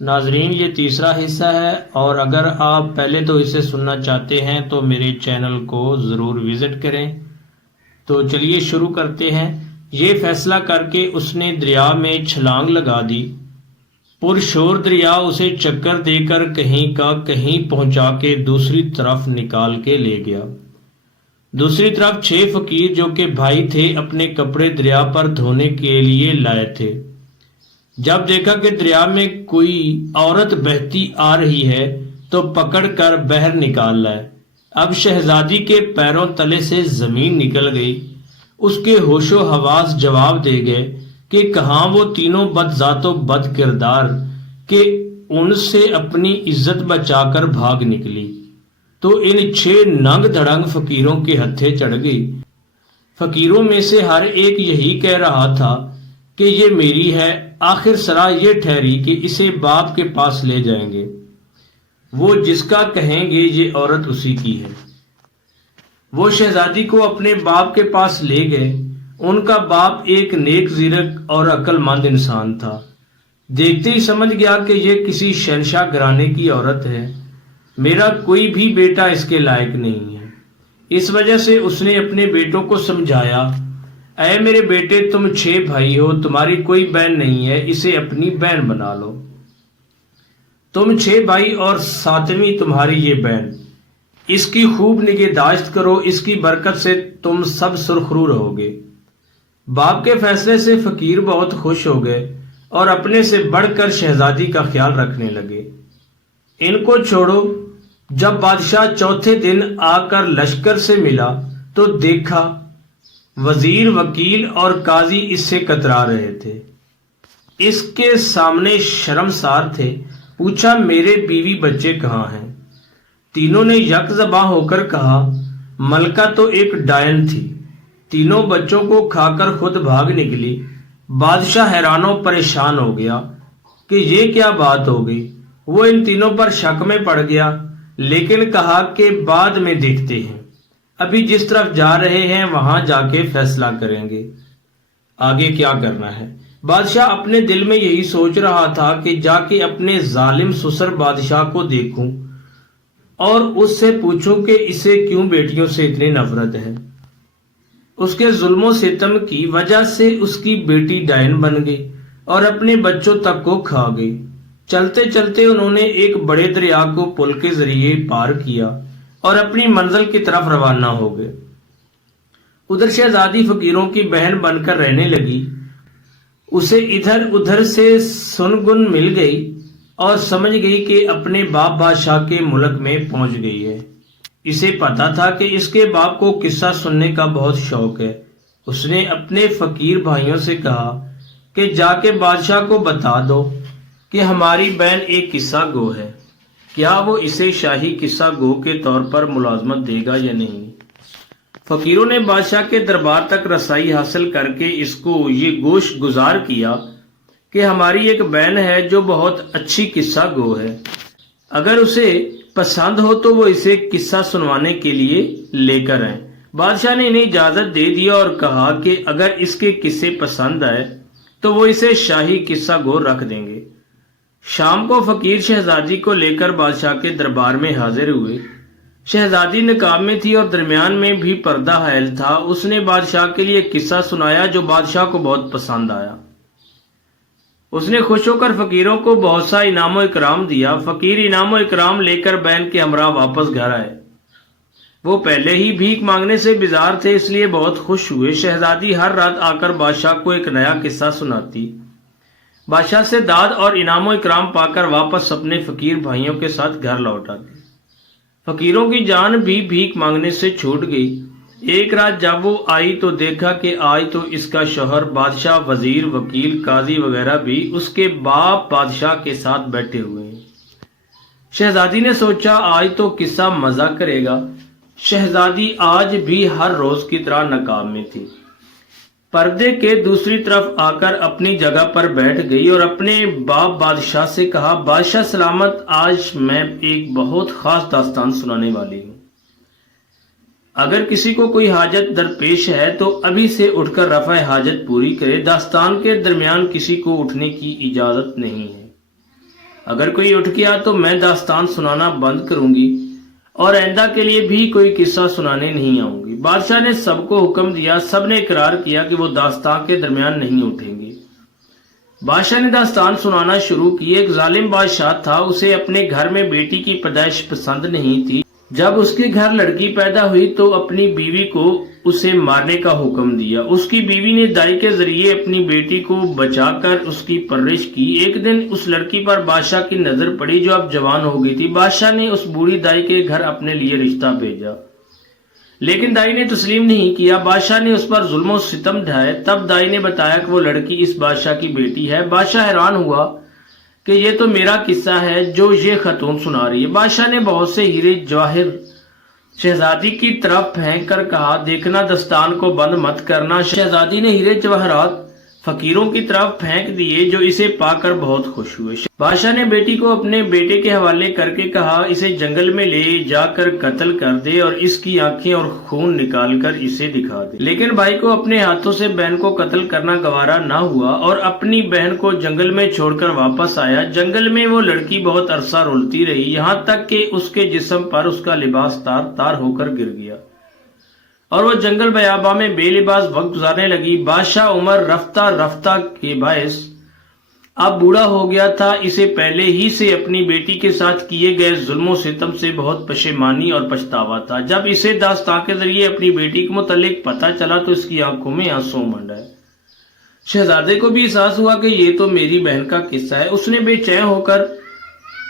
ناظرین یہ تیسرا حصہ ہے، اور اگر آپ پہلے تو اسے سننا چاہتے ہیں تو میرے چینل کو ضرور وزٹ کریں۔ تو چلیے شروع کرتے ہیں۔ یہ فیصلہ کر کے اس نے دریا میں چھلانگ لگا دی۔ پرشور دریا اسے چکر دے کر کہیں کا کہیں پہنچا کے دوسری طرف نکال کے لے گیا۔ دوسری طرف 6 فقیر جو کہ بھائی تھے اپنے کپڑے دریا پر دھونے کے لیے لائے تھے۔ جب دیکھا کہ دریا میں کوئی عورت بہتی آ رہی ہے تو پکڑ کر بہر نکال لائے۔ اب شہزادی کے پیروں تلے سے زمین نکل گئی۔ اس کے ہوش و حواس جواب دے گئے کہ کہاں وہ تینوں بد ذات و بد کردار کہ ان سے اپنی عزت بچا کر بھاگ نکلی تو ان 6 ننگ دھڑنگ فقیروں کے ہتھے چڑھ گئی۔ فقیروں میں سے ہر ایک یہی کہہ رہا تھا کہ یہ میری ہے۔ آخر سرا یہ ٹھہری کہ اسے باپ کے پاس لے جائیں گے، وہ جس کا کہیں گے یہ عورت اسی کی ہے۔ وہ شہزادی کو اپنے باپ کے پاس لے گئے۔ ان کا باپ ایک نیک زیرک اور عقل مند انسان تھا۔ دیکھتے ہی سمجھ گیا کہ یہ کسی شہنشاہ گھرانے کی عورت ہے، میرا کوئی بھی بیٹا اس کے لائق نہیں ہے۔ اس وجہ سے اس نے اپنے بیٹوں کو سمجھایا، اے میرے بیٹے تم 6 بھائی ہو، تمہاری کوئی بہن نہیں ہے، اسے اپنی بہن بنا لو۔ تم 6 بھائی اور 7ویں تمہاری یہ بہن، اس کی خوب نگہداشت کرو، اس کی برکت سے تم سب سرخرو رہو گے۔ باپ کے فیصلے سے فقیر بہت خوش ہو گئے اور اپنے سے بڑھ کر شہزادی کا خیال رکھنے لگے۔ ان کو چھوڑو۔ جب بادشاہ چوتھے دن آ کر لشکر سے ملا تو دیکھا وزیر، وکیل اور قاضی اس سے کترا رہے تھے۔ اس کے سامنے شرمسار تھے۔ پوچھا میرے بیوی بچے کہاں ہیں؟ تینوں نے یک زباں ہو کر کہا ملکہ تو ایک ڈائن تھی، تینوں بچوں کو کھا کر خود بھاگ نکلی۔ بادشاہ حیران و پریشان ہو گیا کہ یہ کیا بات ہو گئی۔ وہ ان تینوں پر شک میں پڑ گیا، لیکن کہا کہ بعد میں دیکھتے ہیں، ابھی جس طرف جا رہے ہیں وہاں جا کے فیصلہ کریں گے آگے کیا کرنا ہے۔ بادشاہ اپنے دل میں یہی سوچ رہا تھا کہ جا کے اپنے ظالم سسر بادشاہ کو دیکھوں اور اس سے پوچھوں کہ اسے کیوں بیٹیوں سے اتنی نفرت ہے۔ اس کے ظلم و ستم کی وجہ سے اس کی بیٹی ڈائن بن گئی اور اپنے بچوں تک کو کھا گئی۔ چلتے چلتے انہوں نے ایک بڑے دریا کو پل کے ذریعے پار کیا اور اپنی منزل کی طرف روانہ ہو گئے۔ ادھر شہزادی فقیروں کی بہن بن کر رہنے لگی۔ اسے ادھر ادھر سے سنگن مل گئی اور سمجھ گئی کہ اپنے باپ بادشاہ کے ملک میں پہنچ گئی ہے۔ اسے پتا تھا کہ اس کے باپ کو قصہ سننے کا بہت شوق ہے۔ اس نے اپنے فقیر بھائیوں سے کہا کہ جا کے بادشاہ کو بتا دو کہ ہماری بہن ایک قصہ گو ہے، کیا وہ اسے شاہی قصہ گو کے طور پر ملازمت دے گا یا نہیں۔ فقیروں نے بادشاہ کے دربار تک رسائی حاصل کر کے اس کو یہ گوش گزار کیا کہ ہماری ایک بہن ہے جو بہت اچھی قصہ گو ہے، اگر اسے پسند ہو تو وہ اسے قصہ سنوانے کے لیے لے کر آئیں۔ بادشاہ نے انہیں اجازت دے دیا اور کہا کہ اگر اس کے قصے پسند آئے تو وہ اسے شاہی قصہ گو رکھ دیں گے۔ شام کو فقیر شہزادی کو لے کر بادشاہ کے دربار میں حاضر ہوئے۔ شہزادی نقاب میں تھی اور درمیان میں بھی پردہ حائل تھا۔ اس نے بادشاہ کے لیے ایک قصہ سنایا جو بادشاہ کو بہت پسند آیا۔ اس نے خوش ہو کر فقیروں کو بہت سا انعام و اکرام دیا۔ فقیر انعام و اکرام لے کر بہن کے ہمراہ واپس گھر آئے۔ وہ پہلے ہی بھیک مانگنے سے بیزار تھے، اس لیے بہت خوش ہوئے۔ شہزادی ہر رات آ کر بادشاہ کو ایک نیا قصہ سناتی۔ بادشاہ سے داد اور انعام و اکرام پا کر واپس اپنے فقیر بھائیوں کے ساتھ گھر لوٹ آتی۔ فقیروں کی جان بھی بھیک مانگنے سے چھوٹ گئی۔ ایک رات جب وہ آئی تو دیکھا کہ آج تو اس کا شوہر، بادشاہ، وزیر، وکیل، قاضی وغیرہ بھی اس کے باپ بادشاہ کے ساتھ بیٹھے ہوئے ہیں۔ شہزادی نے سوچا آج تو قصہ مزہ کرے گا۔ شہزادی آج بھی ہر روز کی طرح نقاب میں تھی۔ پردے کے دوسری طرف آ کر اپنی جگہ پر بیٹھ گئی اور اپنے باپ بادشاہ سے کہا بادشاہ سلامت، آج میں ایک بہت خاص داستان سنانے والی ہوں۔ اگر کسی کو کوئی حاجت درپیش ہے تو ابھی سے اٹھ کر رفع حاجت پوری کرے، داستان کے درمیان کسی کو اٹھنے کی اجازت نہیں ہے۔ اگر کوئی اٹھ گیا تو میں داستان سنانا بند کروں گی اور آئندہ کے لیے بھی کوئی قصہ سنانے نہیں آؤں گی۔ بادشاہ نے سب کو حکم دیا، سب نے اقرار کیا کہ وہ داستان کے درمیان نہیں اٹھیں گے۔ بادشاہ نے داستان سنانا شروع کی۔ ایک ظالم بادشاہ تھا، اسے اپنے گھر میں بیٹی کی پیدائش پسند نہیں تھی۔ جب اس کے گھر لڑکی پیدا ہوئی تو اپنی بیوی کو اسے مارنے کا حکم دیا۔ اس کی بیوی نے دائی کے ذریعے اپنی بیٹی کو بچا کر اس کی پرورش کی۔ ایک دن اس لڑکی پر بادشاہ کی نظر پڑی جو اب جوان ہو گئی تھی۔ بادشاہ نے اس بوڑھی دائی کے گھر اپنے لیے رشتہ بھیجا، لیکن دائی نے تسلیم نہیں کیا۔ بادشاہ نے اس پر ظلم و ستم ڈھائے۔ تب دائی نے بتایا کہ وہ لڑکی اس بادشاہ کی بیٹی ہے۔ بادشاہ حیران ہوا کہ یہ تو میرا قصہ ہے جو یہ خاتون سنا رہی ہے۔ بادشاہ نے بہت سے ہیرے جواہر شہزادی کی طرف پھینک کر کہا، دیکھنا داستان کو بند مت کرنا۔ شہزادی نے ہیرے جواہرات فقیروں کی طرف پھینک دیے جو اسے پا کر بہت خوش ہوئے۔ بادشاہ نے بیٹی کو اپنے بیٹے کے حوالے کر کے کہا، اسے جنگل میں لے جا کر قتل کر دے اور اس کی آنکھیں اور خون نکال کر اسے دکھا دے۔ لیکن بھائی کو اپنے ہاتھوں سے بہن کو قتل کرنا گوارا نہ ہوا اور اپنی بہن کو جنگل میں چھوڑ کر واپس آیا۔ جنگل میں وہ لڑکی بہت عرصہ رولتی رہی، یہاں تک کہ اس کے جسم پر اس کا لباس تار تار ہو کر گر گیا اور وہ جنگل بیاباں میں بے لباس وقت گزارنے لگی۔ بادشاہ عمر رفتہ رفتہ کے باعث اب بوڑھا ہو گیا تھا۔ اسے پہلے ہی سے اپنی بیٹی کے ساتھ کیے گئے ظلم و ستم سے بہت پشیمانی اور پچھتاوا تھا۔ جب اسے داستان کے ذریعے اپنی بیٹی کے متعلق پتہ چلا تو اس کی آنکھوں میں آنسو منڈ آئے۔ شہزادے کو بھی احساس ہوا کہ یہ تو میری بہن کا قصہ ہے۔ اس نے بے چین ہو کر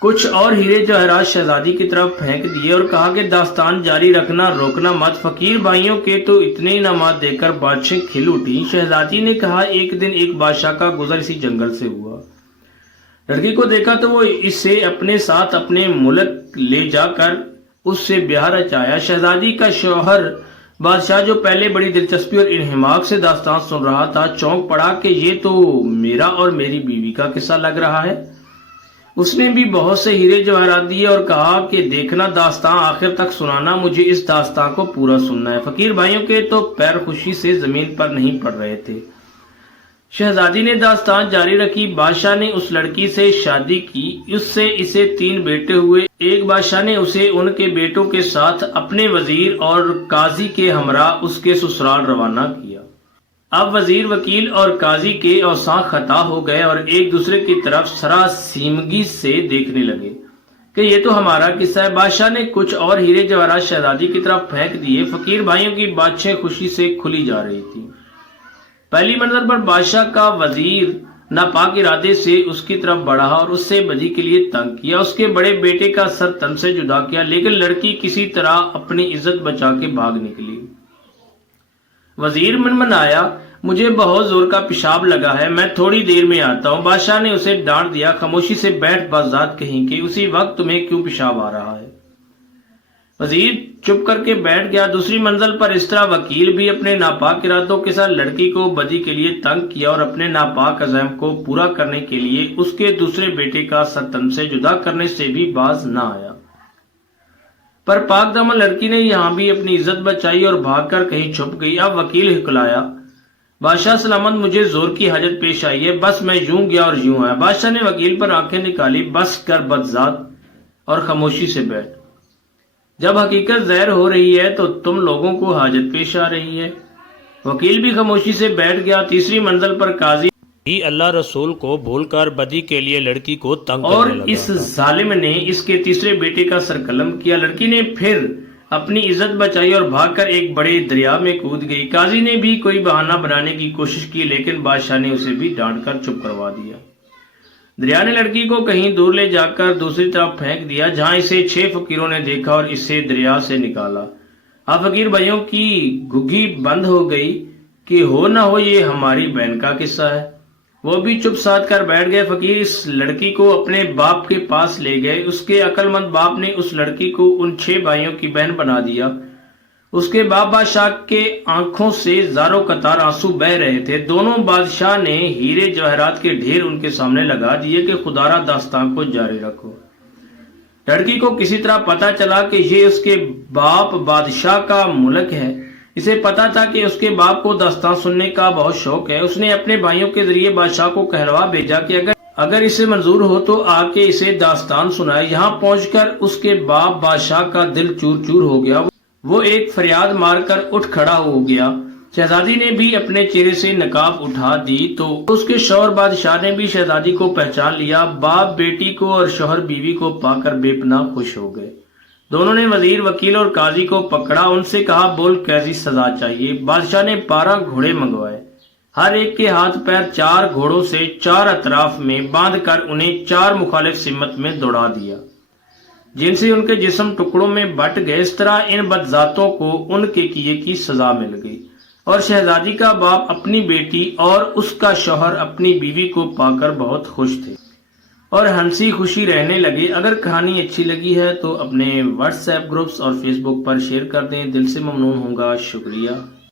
کچھ اور ہیرے جواہرات شہزادی کی طرف پھینک دیے اور کہا کہ داستان جاری رکھنا، روکنا مت۔ فقیر بھائیوں کے تو اتنے انعامات دے کر بادشاہ کھل اٹھی۔ شہزادی نے کہا، ایک دن ایک بادشاہ کا گزر اسی جنگل سے ہوا۔ لڑکی کو دیکھا تو وہ اسے اپنے ساتھ اپنے ملک لے جا کر اس سے بیاہ رچایا۔ شہزادی کا شوہر بادشاہ جو پہلے بڑی دلچسپی اور انہماک سے داستان سن رہا تھا چونک پڑا کہ یہ تو میرا اور میری بیوی کا قصہ لگ رہا ہے۔ اس نے بھی بہت سے ہیرے جواہرات دیے اور کہا کہ دیکھنا داستان آخر تک سنانا، مجھے اس داستان کو پورا سننا ہے۔ فقیر بھائیوں کے تو پیر خوشی سے زمین پر نہیں پڑ رہے تھے۔ شہزادی نے داستان جاری رکھی۔ بادشاہ نے اس لڑکی سے شادی کی، اس سے اسے 3 بیٹے ہوئے۔ ایک بادشاہ نے اسے ان کے بیٹوں کے ساتھ اپنے وزیر اور قاضی کے ہمراہ اس کے سسرال روانہ کیا۔ اب وزیر، وکیل اور قاضی کے اوساں خطا ہو گئے اور ایک دوسرے کی طرف سراسیمگی سے دیکھنے لگے کہ یہ تو ہمارا قصہ ہے۔ بادشاہ نے کچھ اور ہیرے جواہرات شہزادی کی طرف پھینک دیے۔ فقیر بھائیوں کی بادشاہ خوشی سے کھلی جا رہی تھی۔ پہلی منزل پر بادشاہ کا وزیر ناپاک ارادے سے اس کی طرف بڑھا اور اس سے بدی کے لیے تنگ کیا۔ اس کے بڑے بیٹے کا سر تن سے جدا کیا، لیکن لڑکی کسی طرح اپنی عزت بچا کے بھاگ نکلی۔ وزیر منمنایا، مجھے بہت زور کا پیشاب لگا ہے، میں تھوڑی دیر میں آتا ہوں۔ بادشاہ نے اسے ڈانٹ دیا، خاموشی سے بیٹھ، بازات کہیں کہ اسی وقت تمہیں کیوں پیشاب آ رہا ہے۔ وزیر چپ کر کے بیٹھ گیا۔ دوسری منزل پر اس طرح وکیل بھی اپنے ناپاک ارادوں کے ساتھ لڑکی کو بدی کے لیے تنگ کیا اور اپنے ناپاک عزم کو پورا کرنے کے لیے اس کے دوسرے بیٹے کا سر تن سے جدا کرنے سے بھی باز نہ آیا۔ پر پاک دامن لڑکی نے یہاں بھی اپنی عزت بچائی اور بھاگ کر کہیں چھپ گئی۔ اب وکیل ہکلایا، بادشاہ سلامت، مجھے زور کی حاجت پیش آئی ہے، بس میں یوں گیا اور یوں آیا۔ بادشاہ نے وکیل پر آنکھیں نکالی، بس کر بدذات اور خاموشی سے بیٹھ، جب حقیقت ظاہر ہو رہی ہے تو تم لوگوں کو حاجت پیش آ رہی ہے۔ وکیل بھی خاموشی سے بیٹھ گیا۔ تیسری منزل پر قاضی بھی اللہ رسول کو بھول کر بدی کے لیے لڑکی کو تنگ کرنے لگا اور اس ظالم نے اس کے تیسرے بیٹے کا سر قلم کیا۔ لڑکی نے پھر اپنی عزت بچائی اور بھاگ کر ایک بڑے دریا میں کود گئی۔ قاضی نے بھی کوئی بہانہ بنانے کی کوشش کی، لیکن بادشاہ نے اسے بھی ڈانٹ کر چپ کروا دیا۔ دریا نے لڑکی کو کہیں دور لے جا کر دوسری طرف پھینک دیا، جہاں اسے 6 فقیروں نے دیکھا اور اسے دریا سے نکالا۔ اب فقیر بھائیوں کی گھگی بند ہو گئی کہ ہو نہ ہو یہ ہماری بہن کا قصہ ہے۔ وہ بھی چپ سادھ کر بیٹھ گئے۔ فقیر اس لڑکی کو اپنے باپ کے پاس لے گئے۔ اس کے عقل مند باپ نے اس لڑکی کو ان 6 بھائیوں کی بہن بنا دیا۔ اس کے باپ بادشاہ کے آنکھوں سے زاروں قطار آنسو بہ رہے تھے۔ دونوں بادشاہ نے ہیرے جواہرات کے ڈھیر ان کے سامنے لگا دیے کہ خدا را داستان کو جاری رکھو۔ لڑکی کو کسی طرح پتا چلا کہ یہ اس کے باپ بادشاہ کا ملک ہے۔ اسے پتا تھا کہ اس کے باپ کو داستان سننے کا بہت شوق ہے۔ اس نے اپنے بھائیوں کے ذریعے بادشاہ کو کہلوا بھیجا کہ اگر اگر اسے منظور ہو تو آ کے اسے داستان سنائے۔ یہاں پہنچ کر اس کے باپ بادشاہ کا دل چور چور ہو گیا، وہ ایک فریاد مار کر اٹھ کھڑا ہو گیا۔ شہزادی نے بھی اپنے چہرے سے نقاب اٹھا دی تو اس کے شوہر بادشاہ نے بھی شہزادی کو پہچان لیا۔ باپ بیٹی کو اور شوہر بیوی کو پا کر بے پناہ خوش ہو گئے۔ دونوں نے وزیر، وکیل اور قاضی کو پکڑا، ان سے کہا بول کیسی سزا چاہیے۔ بادشاہ نے 12 گھوڑے منگوائے، ہر ایک کے ہاتھ پیر 4 گھوڑوں سے 4 اطراف میں باندھ کر انہیں 4 مخالف سمت میں دوڑا دیا، جن سے ان کے جسم ٹکڑوں میں بٹ گئے۔ اس طرح ان بدذاتوں کو ان کے کیے کی سزا مل گئی، اور شہزادی کا باپ اپنی بیٹی اور اس کا شوہر اپنی بیوی کو پا کر بہت خوش تھے اور ہنسی خوشی رہنے لگے۔ اگر کہانی اچھی لگی ہے تو اپنے واٹس ایپ گروپس اور فیس بک پر شیئر کر دیں۔ دل سے ممنون ہوں گا، شکریہ۔